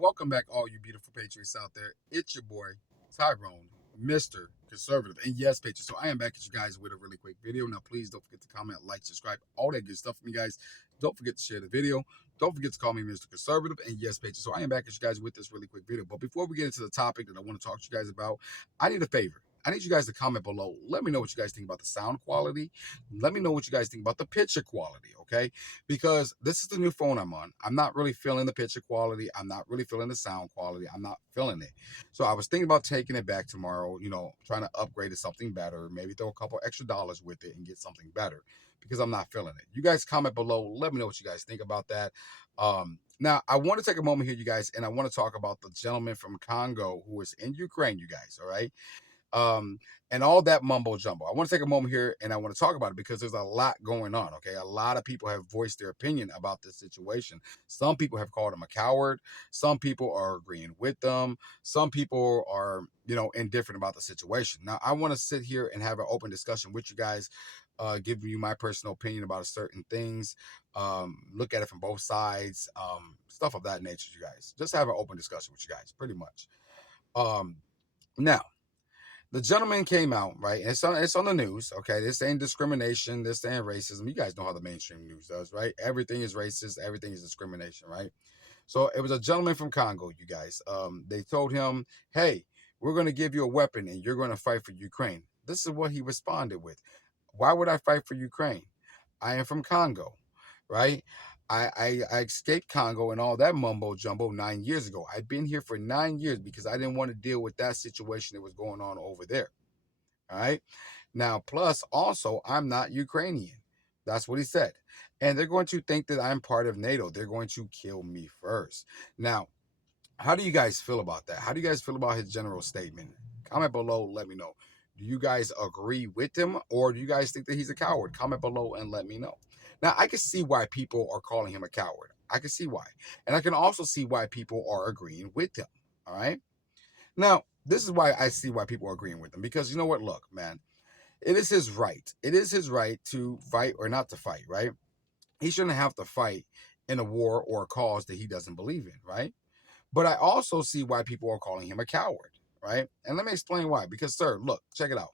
Welcome back, all you beautiful patriots out there. It's your boy, Tyrone, Mr. Conservative. And yes, patriots, so I am back at you guys with a really quick video. Now, please don't forget to comment, like, subscribe, all that good stuff from you guys. Don't forget to share the video. Don't forget to call me Mr. Conservative. And yes, patriots, so I am back at you guys with this really quick video. But before we get into the topic that I want to talk to you guys about, I need a favor. I need you guys to comment below. Let me know what you guys think about the sound quality. Let me know what you guys think about the picture quality, okay? Because this is the new phone I'm on. I'm not really feeling the picture quality. I'm not really feeling the sound quality. I'm not feeling it. So I was thinking about taking it back tomorrow, trying to upgrade to something better, maybe throw a couple extra dollars with it and get something better because I'm not feeling it. You guys comment below. Let me know what you guys think about that. Now, I want to take a moment here, you guys, and I want to talk about the gentleman from Congo who is in Ukraine, you guys, all right? um, and all that mumbo jumbo. I want to take a moment here and I want to talk about it because there's a lot going on. Okay. A lot of people have voiced their opinion about this situation. Some people have called him a coward. Some people are agreeing with them. Some people are, indifferent about the situation. Now, I want to sit here and have an open discussion with you guys, give you my personal opinion about certain things, look at it from both sides, stuff of that nature, you guys. Just have an open discussion with you guys, pretty much. Um, Now, the gentleman came out, right? It's on the news, okay? This ain't discrimination, this ain't racism. You guys know how the mainstream news does, right? Everything is racist, everything is discrimination, right? So it was a gentleman from Congo, you guys. They told him, hey, we're gonna give you a weapon and you're gonna fight for Ukraine. This is what he responded with. Why would I fight for Ukraine? I am from Congo, right? I escaped Congo and all that mumbo jumbo 9 years ago. I've been here for 9 years because I didn't want to deal with that situation that was going on over there. All right. Now, plus also, I'm not Ukrainian. That's what he said. And they're going to think that I'm part of NATO. They're going to kill me first. Now, how do you guys feel about that? How do you guys feel about his general statement? Comment below, let me know. Do you guys agree with him or do you guys think that he's a coward? Comment below and let me know. Now, I can see why people are calling him a coward. I can see why. And I can also see why people are agreeing with him. All right. Now, this is why I see why people are agreeing with him because you know what? Look, man, it is his right. It is his right to fight or not to fight, right? He shouldn't have to fight in a war or a cause that he doesn't believe in, right? But I also see why people are calling him a coward, right? And let me explain why. Because, sir, look, check it out.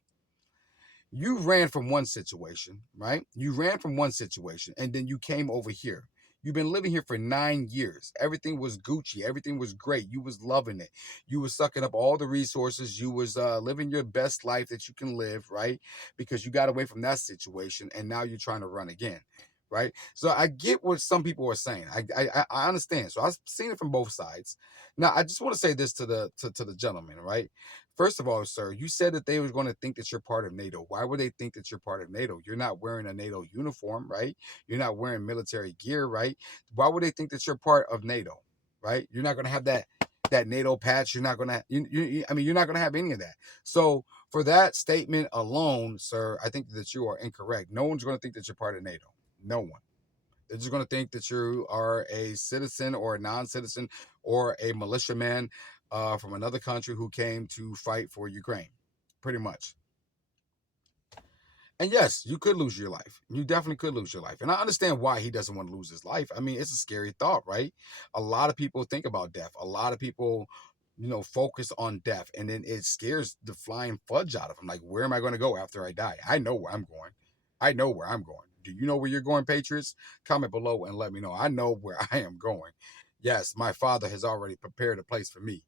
You ran from one situation, right? You ran from one situation and then you came over here. You've been living here for 9 years. Everything was Gucci. Everything was great. You was loving it. You was sucking up all the resources. You was living your best life that you can live, right? Because you got away from that situation and now you're trying to run again, right? So I get what some people are saying. I understand. So I've seen it from both sides. Now I just want to say this to the gentleman, right? First of all, sir, you said that they were going to think that you're part of NATO. Why would they think that you're part of NATO? You're not wearing a NATO uniform, right? You're not wearing military gear, right? Why would they think that you're part of NATO, right? You're not going to have that NATO patch. You're not going to. I mean, you're not going to have any of that. So for that statement alone, sir, I think that you are incorrect. No one's going to think that you're part of NATO. No one. They're just going to think that you are a citizen or a non-citizen or a militiaman from another country who came to fight for Ukraine, pretty much. And yes, you could lose your life. You definitely could lose your life. And I understand why he doesn't want to lose his life. I mean, it's a scary thought, right? A lot of people think about death. A lot of people, focus on death. And then it scares the flying fudge out of them. Like, where am I going to go after I die? I know where I'm going. I know where I'm going. Do you know where you're going, Patriots? Comment below and let me know. I know where I am going. Yes, my father has already prepared a place for me.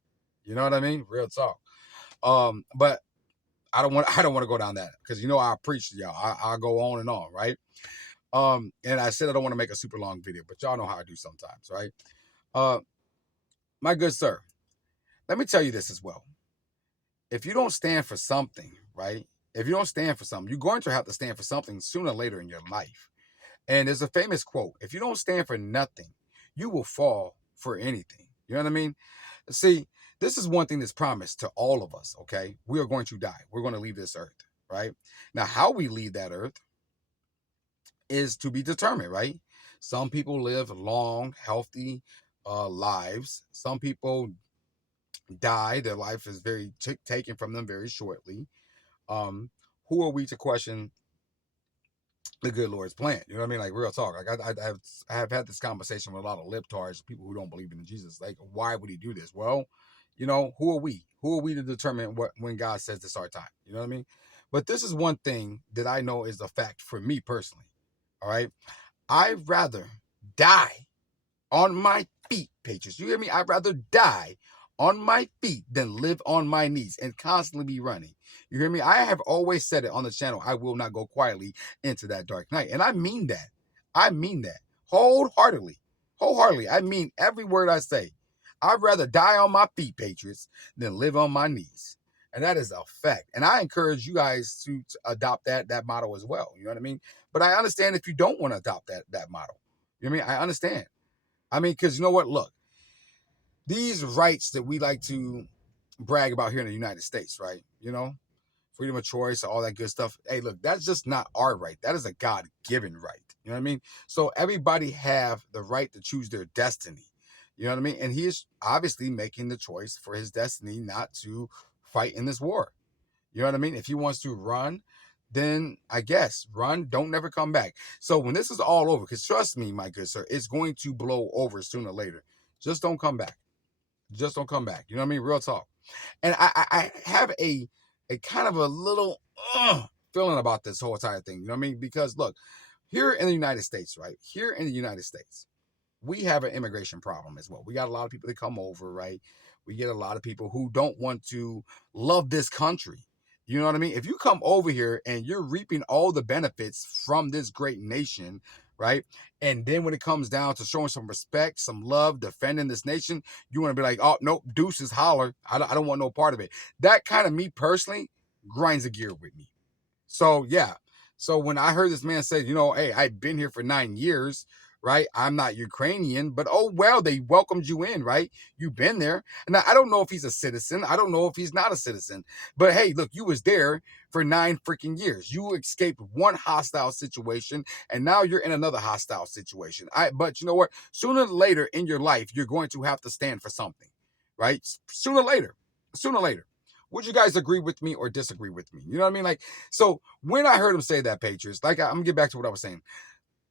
You know what I mean? Real talk. But I don't want to go down that because I preach to y'all. I go on and on, right? And I said I don't want to make a super long video, but y'all know how I do sometimes, right? Uh, my good sir, let me tell you this as well. If you don't stand for something, right? If you don't stand for something, you're going to have to stand for something sooner or later in your life. And there's a famous quote: "If you don't stand for nothing, you will fall for anything." You know what I mean? See, this is one thing that's promised to all of us, okay? We are going to die. We're going to leave this earth, right? Now, how we leave that earth is to be determined, right? Some people live long, healthy lives. Some people die. Their life is very taken from them very shortly. Um, who are we to question the good Lord's plan. You know what I mean? Like real talk. Like I have had this conversation with a lot of libtards, people who don't believe in Jesus. Like, why would he do this? Well, you know, who are we? Who are we to determine what when God says this our time? You know what I mean? But this is one thing that I know is a fact for me personally. All right. I'd rather die on my feet, Patriots. You hear me? I'd rather die on my feet than live on my knees and constantly be running. You hear me? I have always said it on the channel. I will not go quietly into that dark night. And I mean that. I mean that wholeheartedly. Wholeheartedly. I mean every word I say. I'd rather die on my feet, Patriots, than live on my knees. And that is a fact. And I encourage you guys to adopt that motto as well. You know what I mean? But I understand if you don't want to adopt that motto. You know what I mean? I understand. I mean, because you know what? Look, these rights that we like to brag about here in the United States, right? You know, freedom of choice, all that good stuff. Hey, look, that's just not our right. That is a God-given right. You know what I mean? So everybody have the right to choose their destiny. You know what I mean? And he is obviously making the choice for his destiny not to fight in this war. You know what I mean? If he wants to run, then I guess run, don't never come back. So when this is all over, because trust me, my good sir, it's going to blow over sooner or later. Just don't come back. Just don't come back. You know what I mean? Real talk. And I have a kind of a little feeling about this whole entire thing. You know what I mean? Because look, here in the United States, right? Here in the United States, we have an immigration problem as well. We got a lot of people that come over, right? We get a lot of people who don't want to love this country. You know what I mean? If you come over here and you're reaping all the benefits from this great nation, right? And then when it comes down to showing some respect, some love, defending this nation, you want to be like, oh, nope, deuces, holler. I don't want no part of it. That kind of me personally grinds a gear with me. So yeah. So when I heard this man say, you know, hey, I've been here for 9 years, right? I'm not Ukrainian, but oh well, they welcomed you in, right? You've been there. And I don't know if he's a citizen. I don't know if he's not a citizen. But hey, look, you was there for 9 freaking years. You escaped one hostile situation, and now you're in another hostile situation. But you know what? Sooner or later in your life, you're going to have to stand for something, right? Sooner or later. Sooner or later. Would you guys agree with me or disagree with me? You know what I mean? Like, so when I heard him say that, Patriots, like I'm gonna get back to what I was saying.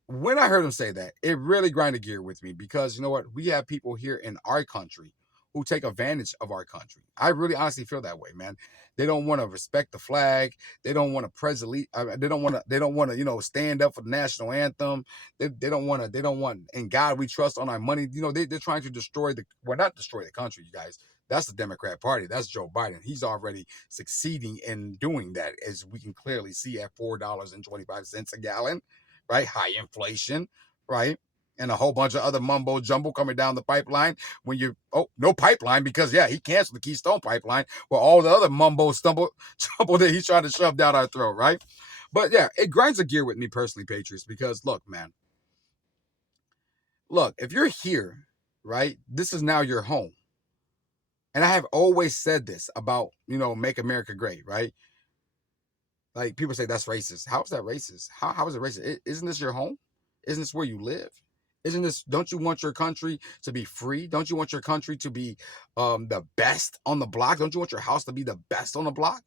When I heard him say that, it really grinded gear with me because you know what? We have people here in our country who take advantage of our country. I really honestly feel that way, man. They don't want to respect the flag. They don't want to presently. They don't want to. They don't want to. You know, stand up for the national anthem. They don't want to. They don't want. In God we trust on our money. You know, they're trying to destroy the. Well, not destroy the country, you guys. That's the Democrat Party. That's Joe Biden. He's already succeeding in doing that, as we can clearly see at $4.25 a gallon, right? High inflation, right? And a whole bunch of other mumbo jumbo coming down the pipeline. When you no pipeline because yeah, he canceled the Keystone pipeline. Well, all the other mumbo jumbo that he's trying to shove down our throat, right? But yeah, it grinds a gear with me personally, Patriots, because look, man, look, if you're here, right, this is now your home. And I have always said this about, you know, make America great, right? Like people say that's racist. How is that racist? How is it racist? Isn't this your home? Isn't this where you live? Isn't this? Don't you want your country to be free? Don't you want your country to be the best on the block? Don't you want your house to be the best on the block?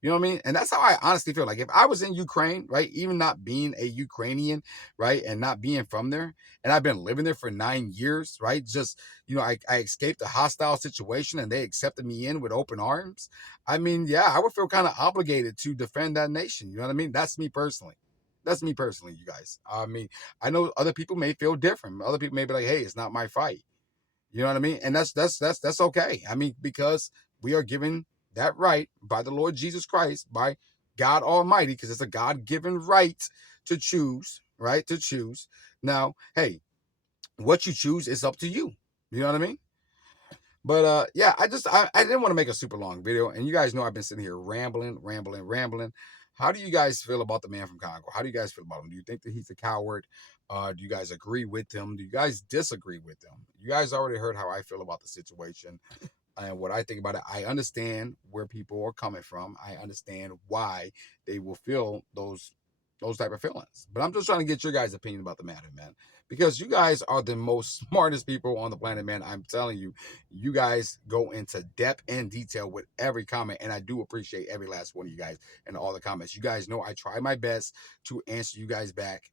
You know what I mean? And that's how I honestly feel. Like if I was in Ukraine, right, even not being a Ukrainian, right, and not being from there, and I've been living there for 9 years, right, just you know, I escaped a hostile situation and they accepted me in with open arms. I mean, yeah, I would feel kind of obligated to defend that nation. You know what I mean? That's me personally. That's me personally, you guys. I mean, I know other people may feel different. Other people may be like, "Hey, it's not my fight." You know what I mean? And that's okay. I mean, because we are given that right by the Lord Jesus Christ, by God Almighty, because it's a God-given right to choose, right? To choose. Now, hey, what you choose is up to you. You know what I mean? But yeah, I didn't want to make a super long video, and you guys know I've been sitting here rambling. How do you guys feel about the man from Congo? How do you guys feel about him? Do you think that he's a coward? Do you guys agree with him? Do you guys disagree with him? You guys already heard how I feel about the situation and what I think about it. I understand where people are coming from. I understand why they will feel those type of feelings. But I'm just trying to get your guys' opinion about the matter, man. because you guys are the most smartest people on the planet, man. I'm telling you, you guys go into depth and detail with every comment, and I do appreciate every last one of you guys and all the comments. You guys know I try my best to answer you guys back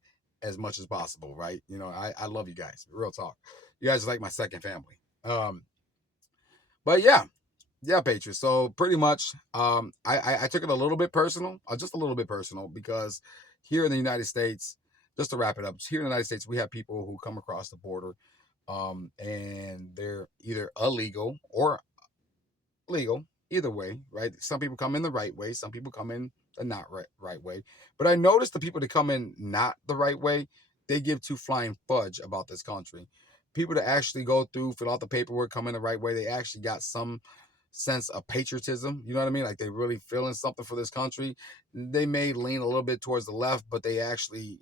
as much as possible, right? You know, I love you guys. Real talk. You guys are like my second family. But yeah, Patriots. So pretty much, I took it a little bit personal, just a little bit personal, because here in the United States, just to wrap it up, here in the United States, we have people who come across the border, and they're either illegal or legal, either way, right? Some people come in the right way, some people come in the not right way. But I noticed the people that come in not the right way, they give two flying fudge about this country. People that actually go through, fill out the paperwork, come in the right way, they actually got some sense of patriotism. You know what I mean? Like they really feeling something for this country. They may lean a little bit towards the left, but they actually,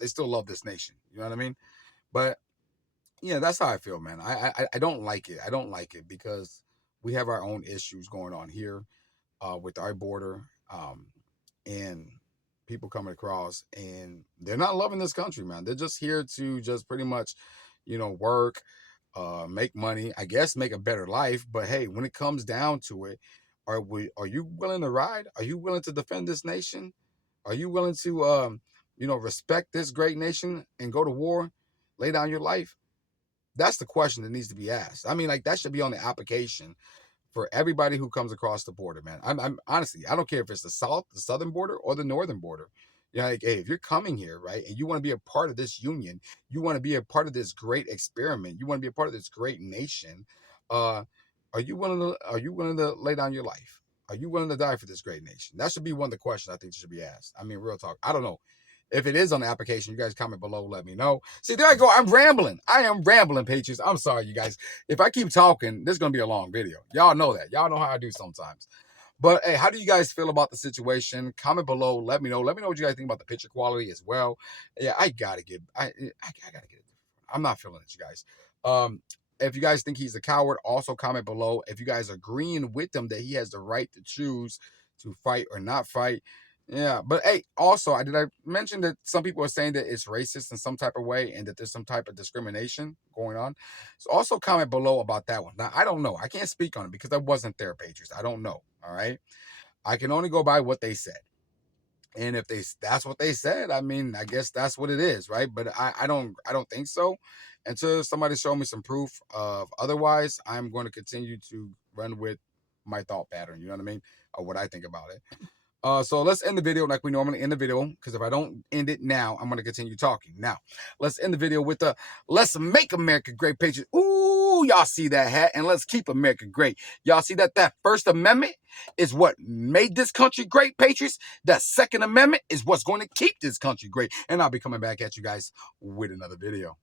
they still love this nation. You know what I mean? But yeah, that's how I feel, man. I don't like it. I don't like it because we have our own issues going on here, with our border, and people coming across, and they're not loving this country, man. They're just here to just pretty much, work, make money, I guess, make a better life. But hey, when it comes down to it, are you willing to ride? Are you willing to defend this nation? Are you willing to, respect this great nation and go to war, lay down your life? That's the question that needs to be asked. I mean, like that should be on the application for everybody who comes across the border, man. I'm honestly, I don't care if it's the southern border or the northern border. Like, hey, if you're coming here, right, and you want to be a part of this union, you want to be a part of this great experiment, you want to be a part of this great nation, uh, are you willing to lay down your life? Are you willing to die for this great nation? That should be one of the questions I think should be asked. I mean, real talk. I don't know. If it is on the application, you guys comment below, let me know. See, there I go. I'm rambling. I am rambling, Patriots. I'm sorry, you guys. If I keep talking, this is going to be a long video. Y'all know that. Y'all know how I do sometimes. But hey, how do you guys feel about the situation? Comment below. Let me know. Let me know what you guys think about the picture quality as well. Yeah, I gotta get it. I'm not feeling it, you guys. If you guys think he's a coward, also comment below. If you guys are agreeing with him that he has the right to choose to fight or not fight. Yeah, but hey, also, did I mention that some people are saying that it's racist in some type of way and that there's some type of discrimination going on? So also comment below about that one. Now, I don't know. I can't speak on it because I wasn't there, Patriots. I don't know. All right. I can only go by what they said. And if that's what they said, I mean, I guess that's what it is, right? But I don't think so. Until somebody show me some proof of otherwise, I'm going to continue to run with my thought pattern. You know what I mean? Or what I think about it. So let's end the video like we normally end the video, because if I don't end it now, I'm going to continue talking. Now, let's end the video with the "Let's Make America Great" Patriots. Ooh, y'all see that hat? And let's keep America great. Y'all see that First Amendment is what made this country great, Patriots? That Second Amendment is what's going to keep this country great. And I'll be coming back at you guys with another video.